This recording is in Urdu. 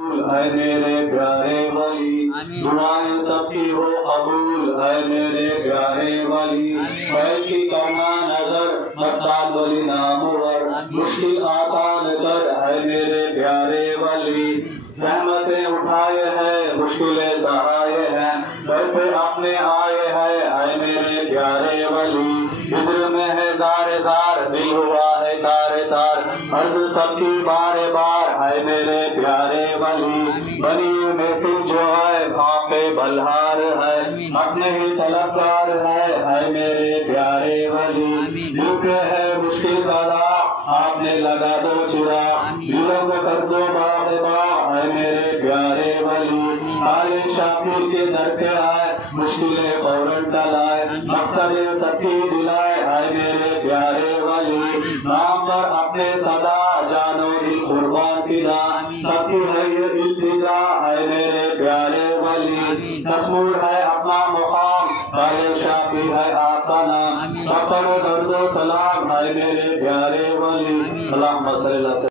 اے میرے پیارے ولی، دعائیں سب کی ہو قبول اے میرے پیارے ولی، خیر کی کرنا نظر مستعد ولی نامور، مشکل آسان کر اے میرے پیارے ولی، زحمتیں اٹھائے ہیں مشکلیں سہائے ہیں، در پہ اپنے آئے ہیں اے میرے پیارے ولی، ہجر میں ہے زار زار دل ہوا ہے تار تار، عرض سب کی بار بار اے میرے پیارے ولی، بنی محفل جو ہے آپ بلہار ہے، اپنے ہی طلبگار ہے اے میرے پیارے ولی، دل کے ہے مشکل قضا آپ نے لگا دو چرا، دلوں کو کر دو باغ باغ اے میرے پیارے ولی، خالق شاکر کے در پہ آئے مشکلیں فوراً ٹلائے، مقصد سب کی دلائے اے میرے پیارے ولی، نام پر اپنے صدا جانو دل قربان فدا، سب کی ہے یہ التجا اے میرے پیارے ولی، تصور ہے اپنا مقام خالق شاکر ہے آپ کا نام، سب پر درد و سلام اے میرے پیارے ولی، اللہم صلی اللہ